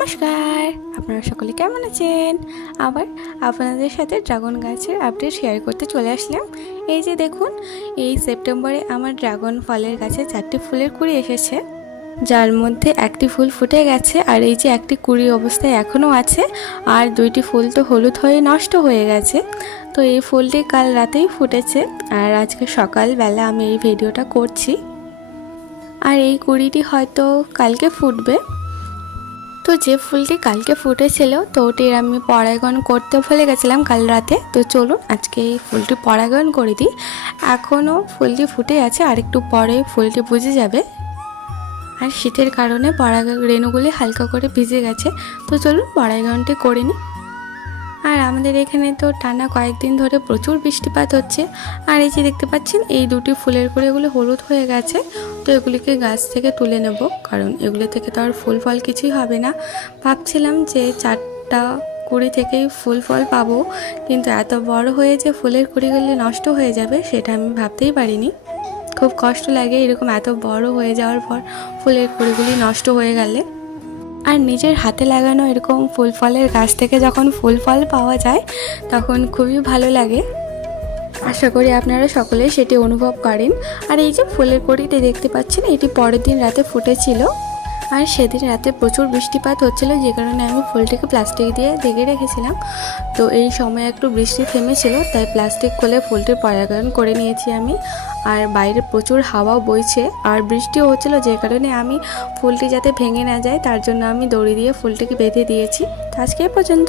নমস্কার, আপনারা সকলে কেমন আছেন? আবার আপনাদের সাথে ড্রাগন গাছের আপডেট শেয়ার করতে চলে আসলাম। এই যে দেখুন, এই সেপ্টেম্বরে আমার ড্রাগন ফলের গাছে 4টি ফুলের কুড়ি এসেছে, যার মধ্যে একটি ফুল ফুটে গেছে আর এই যে একটি কুড়ি অবস্থায় এখনও আছে, আর 2টি ফুল তো হলুদ হয়ে নষ্ট হয়ে গেছে। তো এই ফুলটি কাল রাতেই ফুটেছে আর আজকে সকালবেলা আমি এই ভিডিওটা করছি, আর এই কুড়িটি হয়তো কালকে ফুটবে। তো যে ফুলটি কালকে ফুটেছিল তো ওটির আমি পরাগায়ন করতে ভুলে গেছিলাম কাল রাতে। তো চলুন আজকে এই ফুলটি পরাগায়ন করে দিই। এখনও ফুলটি ফুটে আছে, আর একটু পরে ফুলটি বুঝে যাবে, আর শীতের কারণে রেণুগুলি হালকা করে ভিজে গেছে। তো চলুন পরাগায়নটি করে নিই। আর আমাদের এখানে তো টানা কয়েকদিন ধরে প্রচুর বৃষ্টিপাত হচ্ছে, আর এই যে দেখতে পাচ্ছেন এই 2টি ফুলের কুড়িগুলো হলুদ হয়ে গেছে। তো এগুলিকে গাছ থেকে তুলে নেব, কারণ এগুলি থেকে তো আর ফুল ফল কিছুই হবে না। ভাবছিলাম যে 4টা কুড়ি থেকেই ফুল ফল পাবো, কিন্তু এত বড় হয়ে যে ফুলের কুড়িগুলি নষ্ট হয়ে যাবে সেটা আমি ভাবতেই পারিনি। খুব কষ্ট লাগে এরকম এত বড় হয়ে যাওয়ার পর ফুলের কুড়িগুলি নষ্ট হয়ে গেলে। আর নিজের হাতে লাগানো এরকম ফুল ফলের গাছ থেকে যখন ফুল ফল পাওয়া যায় তখন খুবই ভালো লাগে। আশা করি আপনারা সকলে সেটি অনুভব করেন। আর এই যে ফুলের কুড়িটি দেখতে পাচ্ছেন, এটি পরের দিন রাতে ফুটেছিল, আর সেদিন রাতে প্রচুর বৃষ্টিপাত হচ্ছিল, যে কারণে আমি ফুলটিকে প্লাস্টিক দিয়ে ঢেকে রেখেছিলাম। তো এই সময় একটু বৃষ্টি থেমেছিল, তাই প্লাস্টিক খুলে ফুলটির পরাগায়ন করে নিয়েছি আমি। আর বাইরে প্রচুর হাওয়া বইছে আর বৃষ্টিও হচ্ছিল, যে কারণে আমি ফুলটি যাতে ভেঙে না যায় তার জন্য আমি দড়ি দিয়ে ফুলটিকে বেঁধে দিয়েছি। আজকে পর্যন্ত।